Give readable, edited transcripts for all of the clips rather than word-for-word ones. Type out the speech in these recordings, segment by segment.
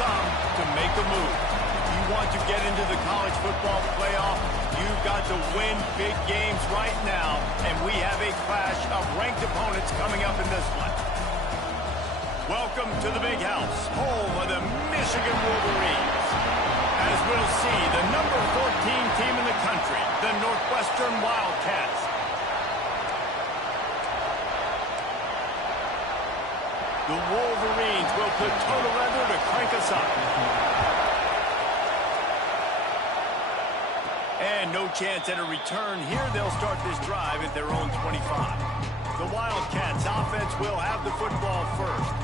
come to make a move. If you want to get into the college football playoff, you've got to win big games right now, and we have a clash of ranked opponents coming up in this one. Welcome to the Big House, home of the Michigan Wolverines. As we'll see, the number 14 team in the country, the Northwestern Wildcats. The Wolverines will put total leather to crank us up. And no chance at a return here. They'll start this drive at their own 25. The Wildcats offense will have the football first.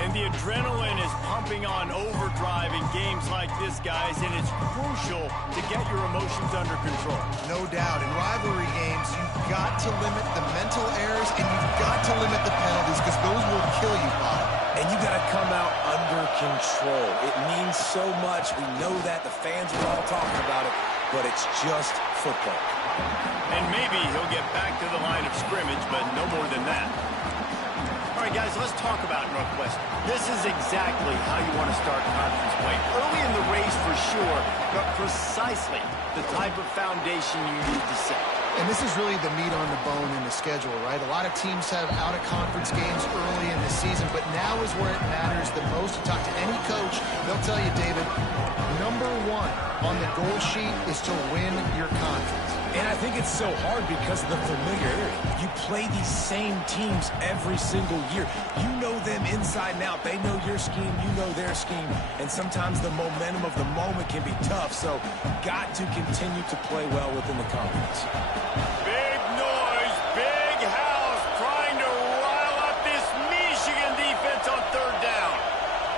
And the adrenaline is pumping on overdrive in games like this, guys, and it's crucial to get your emotions under control. No doubt. In rivalry games, you've got to limit the mental errors, and you've got to limit the penalties, because those will kill you, Bob. And you got to come out under control. It means so much. We know that. The fans are all talking about it, but it's just football. And maybe he'll get back to the line of scrimmage, but no more than that. All right, guys, let's talk about Northwestern. This is exactly how you want to start conference play. Early in the race for sure, but precisely the type of foundation you need to set. And this is really the meat on the bone in the schedule, right? A lot of teams have out-of-conference games early in the season, but now is where it matters the most. You talk to any coach, they'll tell you, David, number one on the goal sheet is to win your conference. And I think it's so hard because of the familiarity. You play these same teams every single year. You know them inside and out. They know your scheme, you know their scheme. And sometimes the momentum of the moment can be tough. So got to continue to play well within the conference. Big noise, big house, trying to rile up this Michigan defense on third down.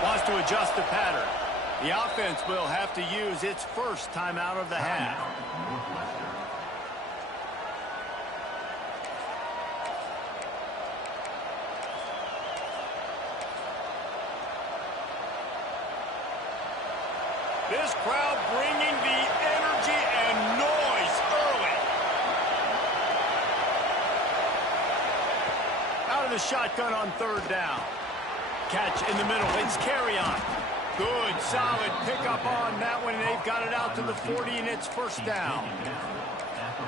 Wants to adjust the pattern. The offense will have to use its first timeout of the half. This crowd bringing the energy and noise early. Out of the shotgun on third down. Catch in the middle. It's Carrion. Good, solid pickup on that one. They've got it out to the 40, and it's first down.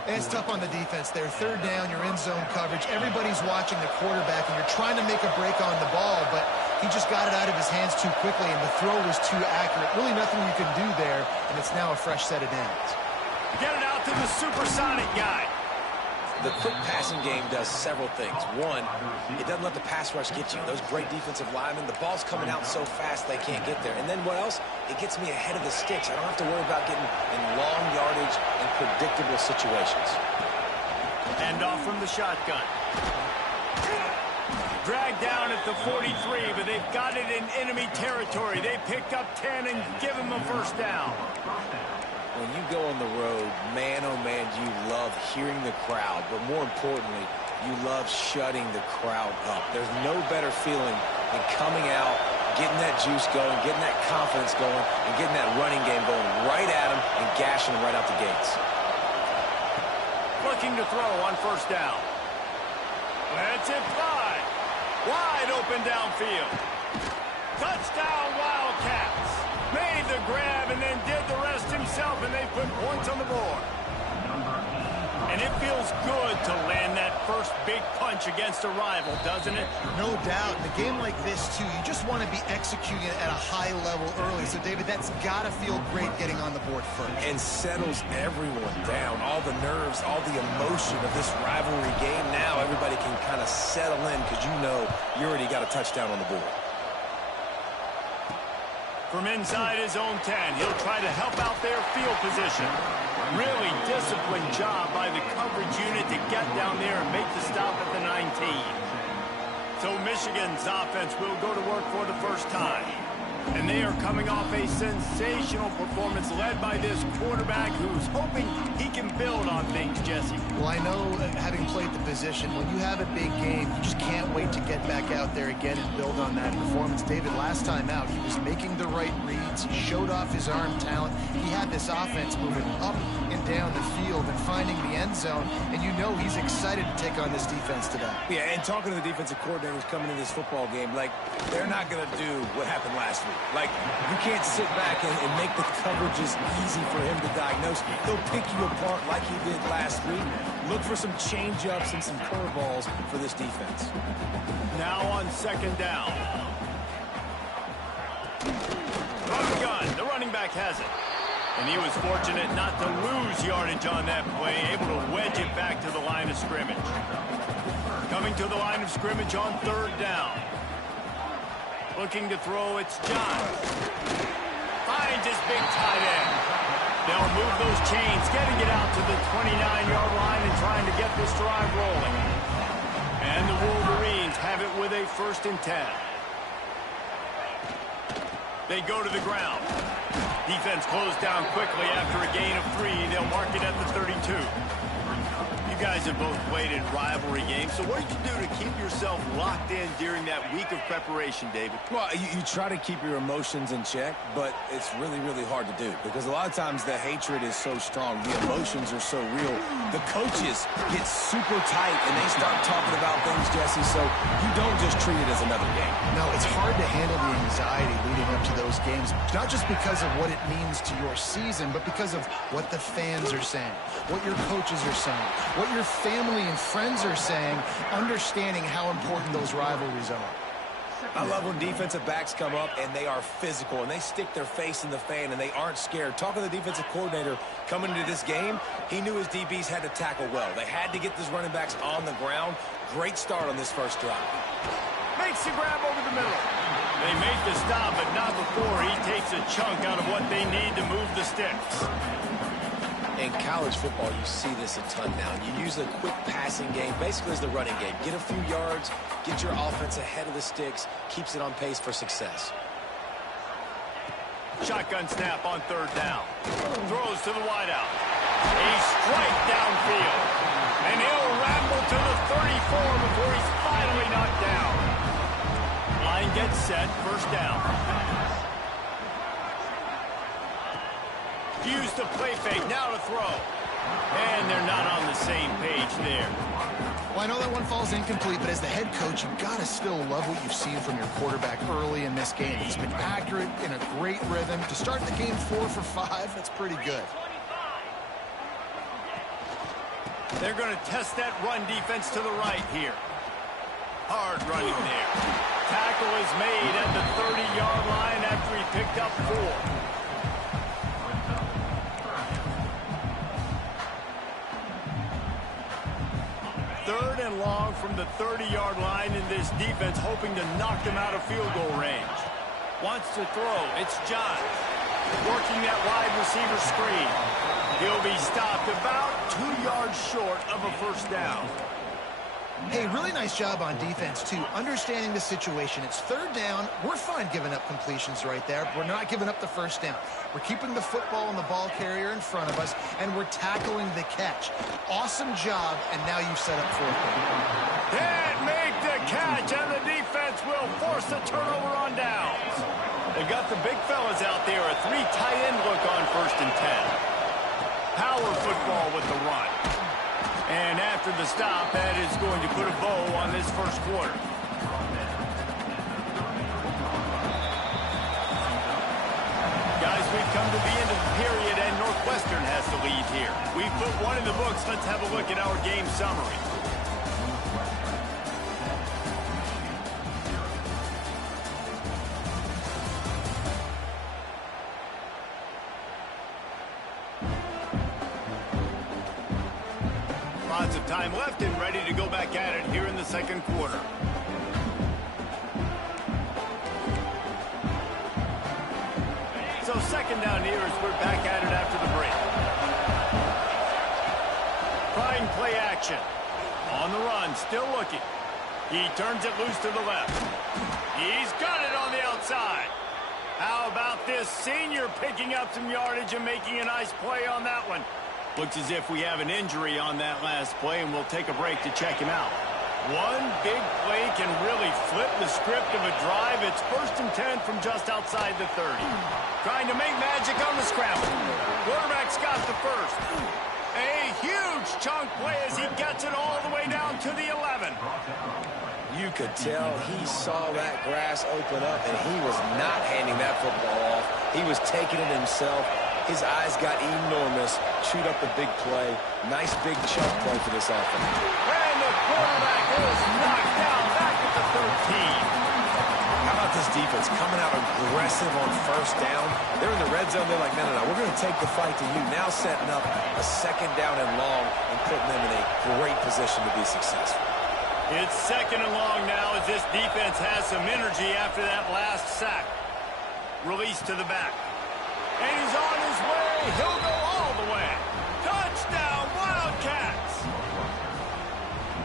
It's tough on the defense there. Third down, you're in zone coverage. Everybody's watching the quarterback, and you're trying to make a break on the ball, but he just got it out of his hands too quickly, and the throw was too accurate. Really nothing you can do there, and it's now a fresh set of downs. Get it out to the supersonic guy. The quick passing game does several things. One, it doesn't let the pass rush get you. Those great defensive linemen, the ball's coming out so fast they can't get there. And then what else? It gets me ahead of the sticks. I don't have to worry about getting in long yardage and predictable situations. And off from the shotgun. Dragged down at the 43, but they've got it in enemy territory. They picked up 10 and give him a first down. When you go on the road, man, oh man, you love hearing the crowd, but more importantly, you love shutting the crowd up. There's no better feeling than coming out, getting that juice going, getting that confidence going, and getting that running game going right at them and gashing them right out the gates. Looking to throw on first down. Let's it fly. Wide open downfield. Touchdown, Wildcats. Made the grab and then did the rest himself, and they put points on the board. And it feels good to land that first big punch against a rival, doesn't it? No doubt. In a game like this, too, you just want to be executing at a high level early. So, David, that's got to feel great getting on the board first. And settles everyone down. All the nerves, all the emotion of this rivalry game. Now everybody can kind of settle in because you know you already got a touchdown on the board. From inside his own 10, he'll try to help out their field position. Really disciplined job by the coverage unit to get down there and make the stop at the 19. So Michigan's offense will go to work for the first time. And they are coming off a sensational performance led by this quarterback who's hoping he can build on things, Jesse. Well, I know, having played the position, when you have a big game, you just can't wait to get back out there again and build on that performance. David, last time out, he was making the right reads. He showed off his arm talent. He had this offense moving up and down the field and finding the end zone. And you know he's excited to take on this defense today. Yeah, and talking to the defensive coordinators coming into this football game, like, they're not going to do what happened last week. Like, you can't sit back and make the coverages easy for him to diagnose. He'll pick you apart like he did last week. Look for some change-ups and some curveballs for this defense. Now on second down. Run gun. The running back has it. And he was fortunate not to lose yardage on that play, able to wedge it back to the line of scrimmage. Coming to the line of scrimmage on third down. Looking to throw, it's John. Finds his big tight end. They'll move those chains, getting it out to the 29-yard line and trying to get this drive rolling. And the Wolverines have it with a 1st and 10. They go to the ground. Defense closed down quickly after a gain of 3. They'll mark it at the 32. You guys have both played in rivalry games, so what did you do to keep yourself locked in during that week of preparation, David? Well, you try to keep your emotions in check, but it's really, really hard to do because a lot of times the hatred is so strong. The emotions are so real. The coaches get super tight, and they start talking about things, Jesse, so you don't just treat it as another game. No, it's hard to handle the anxiety leading up to those games, not just because of what it means to your season, but because of what the fans are saying, what your coaches are saying, what your family and friends are saying, understanding how important those rivalries are. I love when defensive backs come up and they are physical and they stick their face in the fan and they aren't scared. Talking to the defensive coordinator coming into this game, he knew his DBs had to tackle well. They had to get these running backs on the ground. Great start on this first drive. Makes the grab over the middle. They make the stop, but not before he takes a chunk out of what they need to move the sticks. In college football, you see this a ton now. You use a quick passing game, basically as the running game. Get a few yards, get your offense ahead of the sticks, keeps it on pace for success. Shotgun snap on third down. Throws to the wideout. A strike downfield. And he'll ramble to the 34 before he's finally knocked down. Line gets set, first down. Use the play fake, now to throw. And they're not on the same page there. Well, I know that one falls incomplete, but as the head coach, you've got to still love what you've seen from your quarterback early in this game. He's been accurate, in a great rhythm. To start the game 4 for 5, that's pretty good. They're going to test that run defense to the right here. Hard running there. Tackle is made at the 30-yard line after he picked up 4. Third and long from the 30-yard line in this defense, hoping to knock them out of field goal range. Wants to throw. It's John. Working that wide receiver screen. He'll be stopped about 2 yards short of a first down. Hey, really nice job on defense, too. Understanding the situation. It's third down. We're fine giving up completions right there. We're not giving up the first down. We're keeping the football and the ball carrier in front of us, and we're tackling the catch. Awesome job, and now you've set up fourth down. Can't make the catch, and the defense will force a turnover on downs. They've got the big fellas out there, a 3 tight end look on 1st and 10. Power football with the run. And after the stop, that is going to put a bow on this first quarter. Guys, we've come to the end of the period, and Northwestern has the lead here. We've put one in the books. Let's have a look at our game summary. Lots of time left and ready to go back at it here in the second quarter. So second down here as we're back at it after the break. Trying play action. On the run, still looking. He turns it loose to the left. He's got it on the outside. How about this senior picking up some yardage and making a nice play on that one? Looks as if we have an injury on that last play, and we'll take a break to check him out. One big play can really flip the script of a drive. It's 1st and 10 from just outside the 30. Trying to make magic on the scramble. Quarterback's got the first. A huge chunk play as he gets it all the way down to the 11. You could tell he saw that grass open up, and he was not handing that football off. He was taking it himself. His eyes got enormous. Chewed up the big play. Nice big chunk play for this offense. And the quarterback is knocked down back at the 13. How about this defense coming out aggressive on first down? They're in the red zone. They're like, no, we're going to take the fight to you. Now setting up a second down and long and putting them in a great position to be successful. It's second and long now as this defense has some energy after that last sack. Release to the back. And he's on his way. He'll go all the way. Touchdown, Wildcats!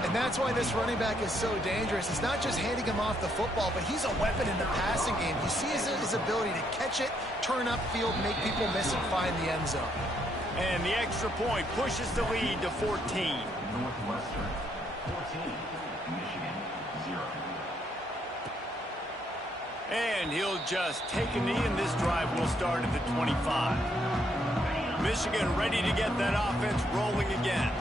And that's why this running back is so dangerous. It's not just handing him off the football, but he's a weapon in the passing game. You see his ability to catch it, turn upfield, make people miss and find the end zone. And the extra point pushes the lead to 14. Northwestern, 14. Michigan, 0. And he'll just take a knee, and this drive will start at the 25. Michigan ready to get that offense rolling again.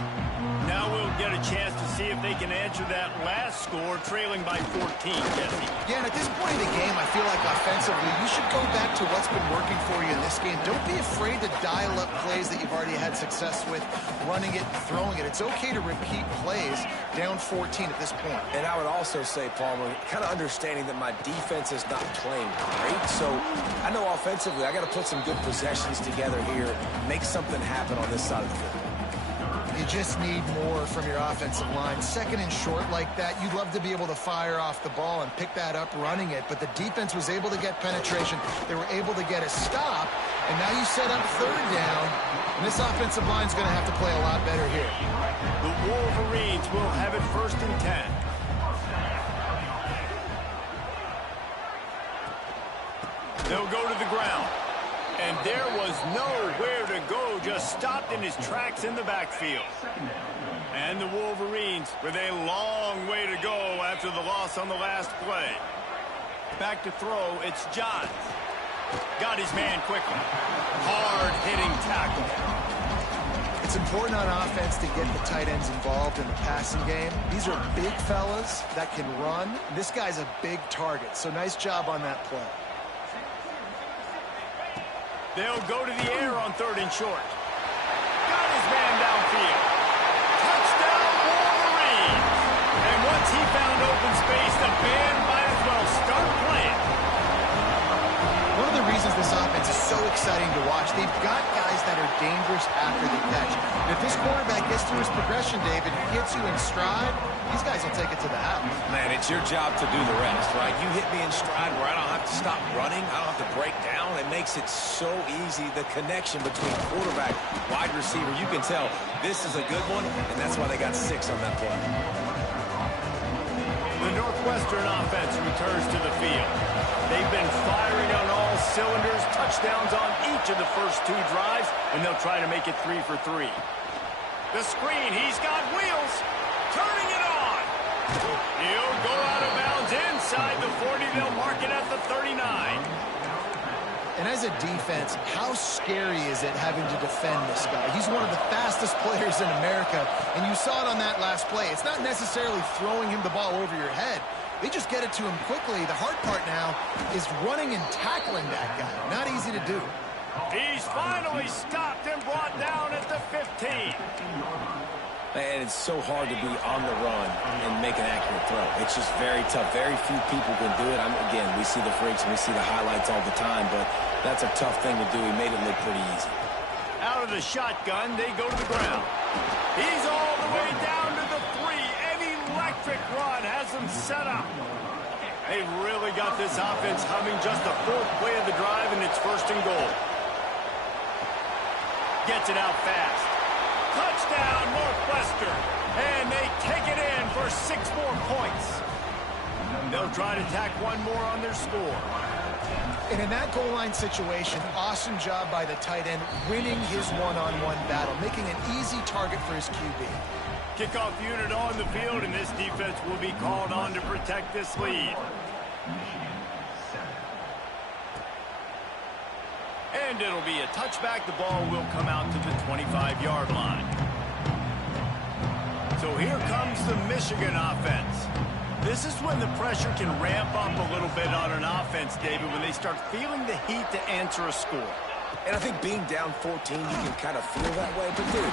Now we'll get a chance to see if they can answer that last score, trailing by 14, Jesse. Yeah, and at this point in the game, I feel like offensively, you should go back to what's been working for you in this game. Don't be afraid to dial up plays that you've already had success with, running it, throwing it. It's okay to repeat plays down 14 at this point. And I would also say, Palmer, kind of understanding that my defense is not playing great. So I know offensively, I got to put some good possessions together here, make something happen on this side of the field. You just need more from your offensive line. Second and short like that, you'd love to be able to fire off the ball and pick that up running it, but the defense was able to get penetration. They were able to get a stop, and now you set up third down, and this offensive line is going to have to play a lot better here. The Wolverines will have it first and 10. They'll go to the ground. And there was nowhere to go, just stopped in his tracks in the backfield. And the Wolverines with a long way to go after the loss on the last play. Back to throw, it's Johns. Got his man quickly. Hard-hitting tackle. It's important on offense to get the tight ends involved in the passing game. These are big fellas that can run. This guy's a big target, so nice job on that play. They'll go to the air on third and short. Got his man downfield. Touchdown, Wolverines! And once he found open space, the band might as well start playing. One of the reasons this offense is so exciting to watch, they've got guys that are dangerous after the catch. And if this quarterback gets through his progression, David, gets you in stride, these guys will take it to the house. Man, it's your job to do the rest, right? You hit me in stride where I don't have to stop running. I don't have to break down. It makes it so easy. The connection between quarterback, wide receiver, you can tell this is a good one, and that's why they got 6 on that play. The Northwestern offense returns to the field. They've been firing on all cylinders, touchdowns on each of the first 2 drives, and they'll try to make it 3 for 3. The screen, he's got wheels, turning it on. He'll go out of bounds inside the 40. They'll mark it at the 39. And as a defense, how scary is it having to defend this guy? He's one of the fastest players in America, and you saw it on that last play. It's not necessarily throwing him the ball over your head. They just get it to him quickly. The hard part now is running and tackling that guy. Not easy to do. He's finally stopped and brought down at the 15. And it's so hard to be on the run and make an accurate throw. It's just very tough. Very few people can do it. Again, we see the freaks and we see the highlights all the time, but that's a tough thing to do. He made it look pretty easy. Out of the shotgun, they go to the ground. He's all the way down to the 3. An electric run has them set up. They've really got this offense humming. Just the 4th play of the drive, and it's first and goal. Gets it out fast. Touchdown, Northwestern. And they take it in for 6 more points. They'll try to tack one more on their score. And in that goal line situation, awesome job by the tight end, winning his one-on-one battle, making an easy target for his QB. Kickoff unit on the field, and this defense will be called on to protect this lead. And it'll be a touchback. The ball will come out to the 25-yard line. So here comes the Michigan offense. This is when the pressure can ramp up a little bit on an offense, David, when they start feeling the heat to answer a score. And I think being down 14, you can kind of feel that way. But, dude,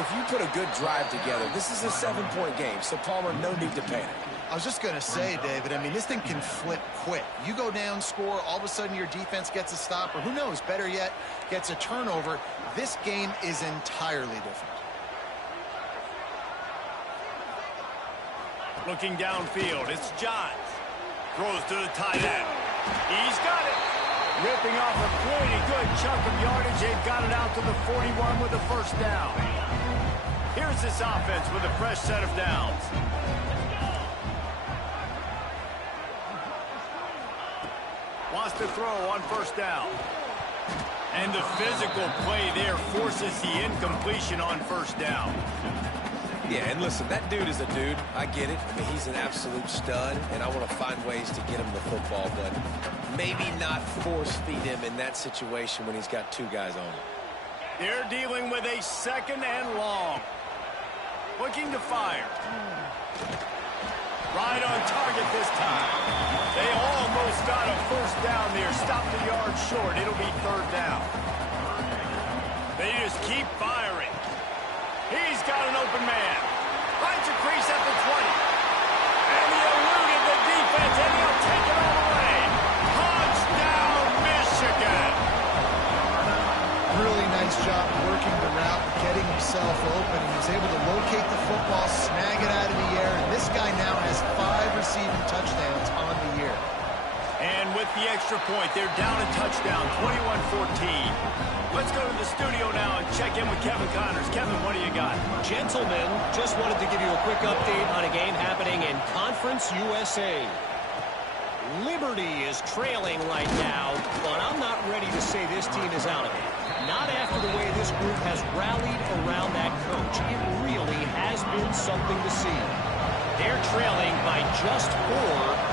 if you put a good drive together, this is a 7-point game. So, Palmer, no need to panic. I was just going to say, David, I mean, this thing can flip quick. You go down, score, all of a sudden your defense gets a stop, or who knows, better yet, gets a turnover. This game is entirely different. Looking downfield, it's Johns. Throws to the tight end. He's got it. Ripping off a pretty good chunk of yardage. They've got it out to the 41 with a first down. Here's this offense with a fresh set of downs. Wants to throw on first down. And the physical play there forces the incompletion on first down. Yeah, and listen, that dude is a dude. I get it. I mean, he's an absolute stud, and I want to find ways to get him the football, but maybe not force-feed him in that situation when he's got two guys on him. They're dealing with a second and long. Looking to fire. Right on target this time. They almost got a first down there. Stopped the yard short. It'll be third down. They just keep firing. He's got an open man. Finds a crease at the 20. And he eluded the defense, and he'll take it all away. Touchdown, Michigan. Really nice job working the route, getting himself open. He was able to locate the football, snag it out of the air, and this guy now has 5 receiving touchdowns on the year. And with the extra point, they're down a touchdown, 21-14. Let's go to the studio now and check in with Kevin Connors. Kevin, what do you got? Gentlemen, just wanted to give you a quick update on a game happening in Conference USA. Liberty is trailing right now, but I'm not ready to say this team is out of it. Not after the way this group has rallied around that coach. It really has been something to see. They're trailing by just 4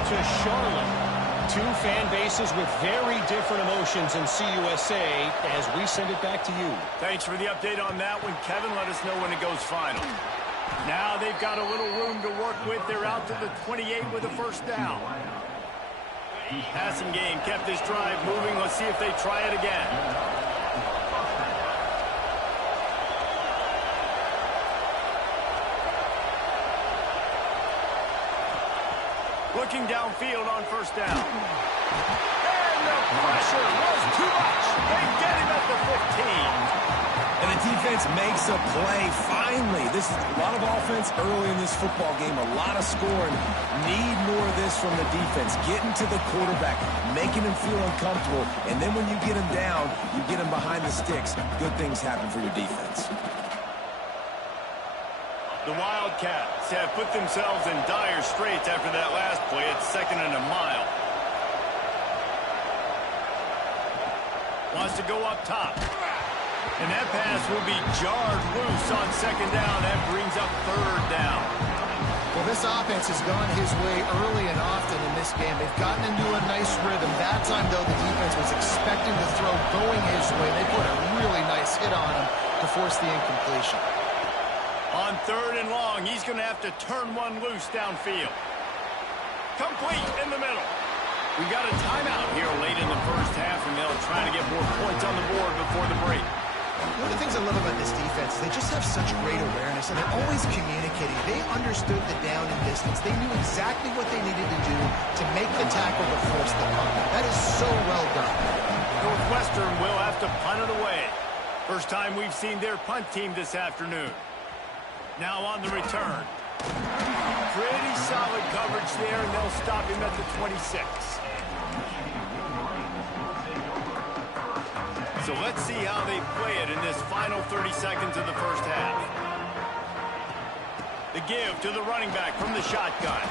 to Charlotte. 2 fan bases with very different emotions in CUSA as we send it back to you. Thanks for the update on that one, Kevin. Let us know when it goes final. Now they've got a little room to work with. They're out to the 28 with a first down. Passing game kept this drive moving. Let's see if they try it again. Looking downfield on first down. And the pressure was too much. They get him at the 15. And the defense makes a play. Finally, this is a lot of offense early in this football game, a lot of scoring. Need more of this from the defense. Getting to the quarterback, making him feel uncomfortable, and then when you get him down, you get him behind the sticks. Good things happen for your defense. The Wildcats have put themselves in dire straits after that last play. It's 2nd and a mile. Wants to go up top. And that pass will be jarred loose on 2nd down. That brings up 3rd down. Well, this offense has gone his way early and often in this game. They've gotten into a nice rhythm. That time, though, the defense was expecting the throw going his way. They put a really nice hit on him to force the incompletion. On 3rd and long, he's going to have to turn one loose downfield. Complete in the middle. We got a timeout here late in the first half, and they'll try to get more points on the board before the break. One of the things I love about this defense is they just have such great awareness, and they're always communicating. They understood the down and distance. They knew exactly what they needed to do to make the tackle to force the punt. That is so well done. Northwestern will have to punt it away. First time we've seen their punt team this afternoon. Now on the return. Pretty solid coverage there, and they'll stop him at the 26. So let's see how they play it in this final 30 seconds of the first half. The give to the running back from the shotgun.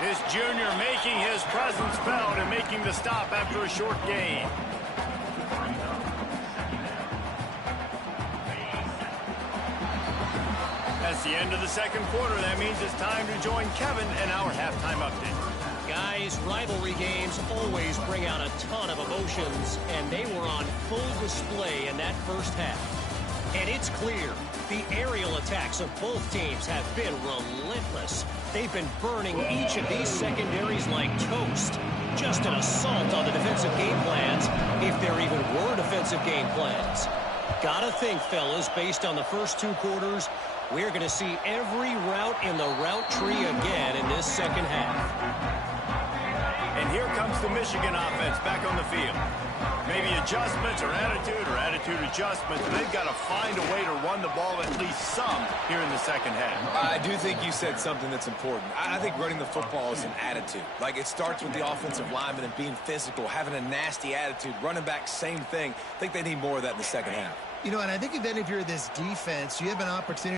This junior making his presence felt and making the stop after a short gain. That's the end of the second quarter. That means it's time to join Kevin and our halftime update. Guys, rivalry games always bring out a ton of emotions, and they were on full display in that first half. And it's clear the aerial attacks of both teams have been relentless. They've been burning each of these secondaries like toast. Just an assault on the defensive game plans, if there even were defensive game plans. Gotta think, fellas, based on the first 2 quarters, we're going to see every route in the route tree again in this second half. And here comes the Michigan offense back on the field. Maybe adjustments or attitude adjustments. They've got to find a way to run the ball at least some here in the second half. I do think you said something that's important. I think running the football is an attitude. Like, it starts with the offensive lineman and being physical, having a nasty attitude. Running back, same thing. I think they need more of that in the second half. You know, and I think if any of you're this defense, you have an opportunity